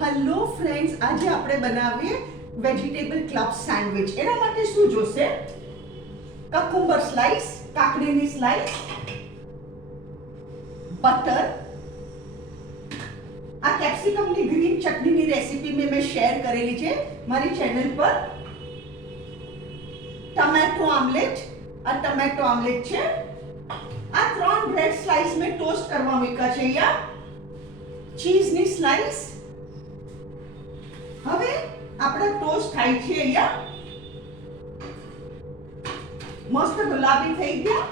Hello friends, આજે આપણે બનાવીએ વેજીટેબલ ક્લબ સેન્ડવિચ. એના માટે શું જોશે? કકુંબર સ્લાઈસ, કાકડીની સ્લાઈસ, બટર. આ કેપ્સિકમની ગ્રીન ચટણીની રેસીપી મેં શેર કરેલી છે મારી ચેનલ પર. ટમેટો આમલેટ, આ ટમેટો આમલેટ છે. આ 3 બ્રેડ સ્લાઈસ મેં ટોસ્ટ કરવા મૂક્યા છે. અહીંયા ચીઝની સ્લાઈસ. હવે આપણા ટોસ્ટ થાય છે. અહીંયા મસ્ત ગુલાબી થઈ ગયા.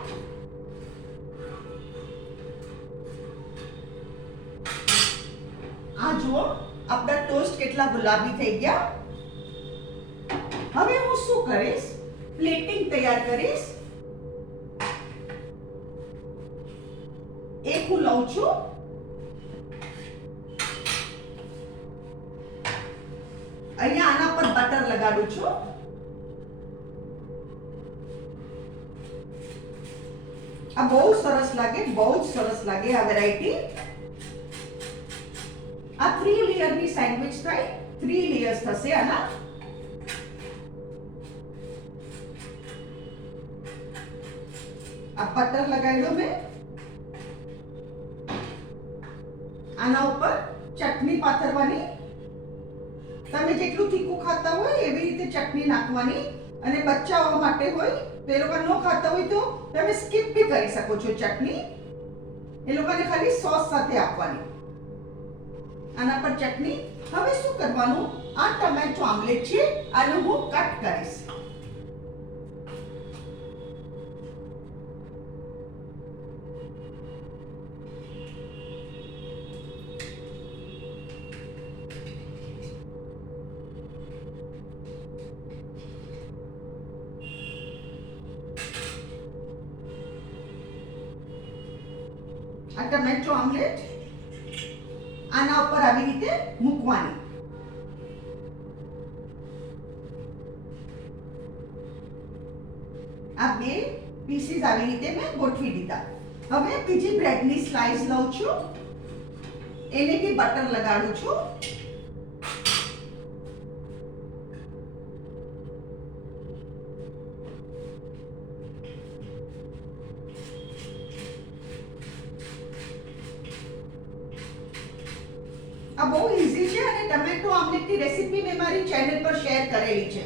આ જુઓ આપણા ટોસ્ટ કેટલા ગુલાબી થઈ ગયા. હવે હું શું કરીશ, પ્લેટિંગ તૈયાર કરીશ. એક હું લઉં છું. અહીંયા આના પર બટર લગાડું છું. આ બહુ સરસ લાગે, બહુ જ સરસ લાગે આ વેરાયટી. આ 3 લેયરની સેન્ડવિચ થાય. 3 લેયર્સ થશે આના. આ બટર લગાડ્યો મેં. આના ઉપર ચટણી પાથરવાની. તમે જેટલું તીખું ખાતા હોય એવી રીતે ચટણી નાખવાની. અને બચ્ચાઓ માટે હોય તો એ લોકો ન ખાતા હોય તો તમે સ્કીપ બી કરી શકો છો ચટણી. એ લોકોને ખાલી સોસ સાથે આપવાની. આના પર ચટણી. હવે શું કરવાનું, આ ટમેટો આમલેટ છે, આને હું કટ કરીશ. આ ટમેટો આમલેટ આના ઉપર આવી રીતે મૂકવાની. આ 2 પીસીસ આવી રીતે મેં ગોઠવી દીધા. હવે બીજી બ્રેડની સ્લાઈસ લઉં છું. એને બી બટર લગાડું છું. આ બહુ ઈઝી છે અને ટમેટો આમલેટની રેસીપી મેં મારી ચેનલ પર શેર કરેલી છે.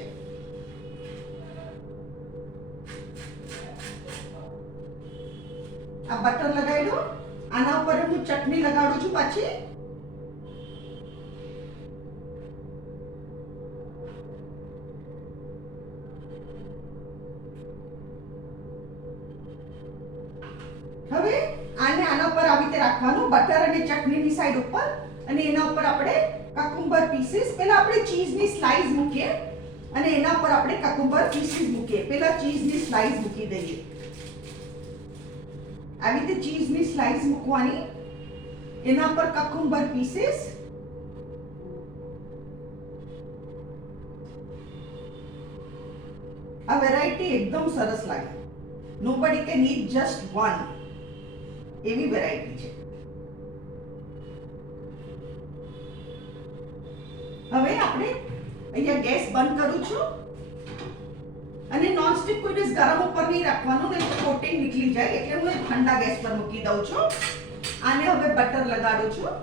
આ બટર લગાવી દો. આના ઉપર હું ચટણી લગાડું છું. પછી હવે આના ઉપર આવી રીતે રાખવાનું, બટર અને ચટણીની સાઈડ ઉપર. અને એના ઉપર આપણે કકુંબર પીસીસ, પહેલા આપણે ચીઝની સ્લાઈસ મૂકીએ અને એના ઉપર આપણે કકુંબર પીસીસ મૂકીએ. પહેલા ચીઝની સ્લાઈસ મૂકી દઈએ. આવી રીતે ચીઝની સ્લાઈસ મૂકવાની. એના પર કકુંબર પીસીસ. આ વેરાયટી એકદમ સરસ લાગે. Nobody can eat just one. એવી વેરાયટી છે. હવે આપણે અહીંયા ગેસ બંધ કરું છું. અને નોનસ્ટિક કોઈ દિવસ ગરમ ઉપર નહીં રાખવાનું, નહીં તો કોટિંગ નીકળી જાય. એટલે હું ઠંડા ગેસ પર મૂકી દઉં છું. આને હવે બટર લગાડું છું.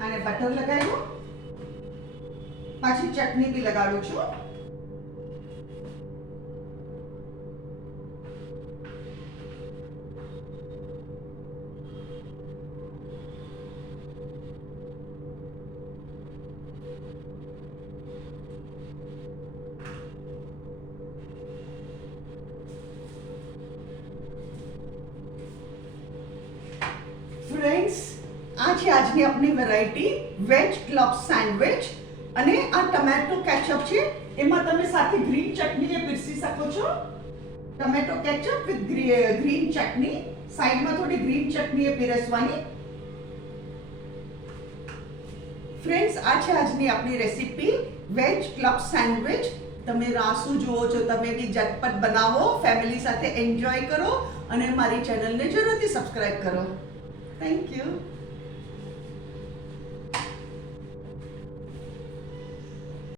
આને બટર લગાવ્યું. પાછી ચટણી બી લગાડું છું. ફ્રેન્ડ્સ, આ છે આજની આપણી વેરાયટી વેજ ક્લબ સેન્ડવિચ. અને આ ટમેટો કેચઅપ છે, એમાં તમે સાથે ગ્રીન ચટણી પીરસી શકો છો. ટમેટો કેચઅપ વિથ ગ્રીન ચટણી. સાઈડમાં થોડી ગ્રીન ચટણી પીરસવાની. ફ્રેન્ડ્સ, આ છે આજની આપણી રેસીપી વેજ ક્લબ સેન્ડવિચ. તમે રાસુ જુઓ છો, તમે બી ઝટપટ બનાવો, ફેમિલી સાથે એન્જોય કરો અને મારી ચેનલને જરૂરથી સબસ્ક્રાઇબ કરો. Thank you.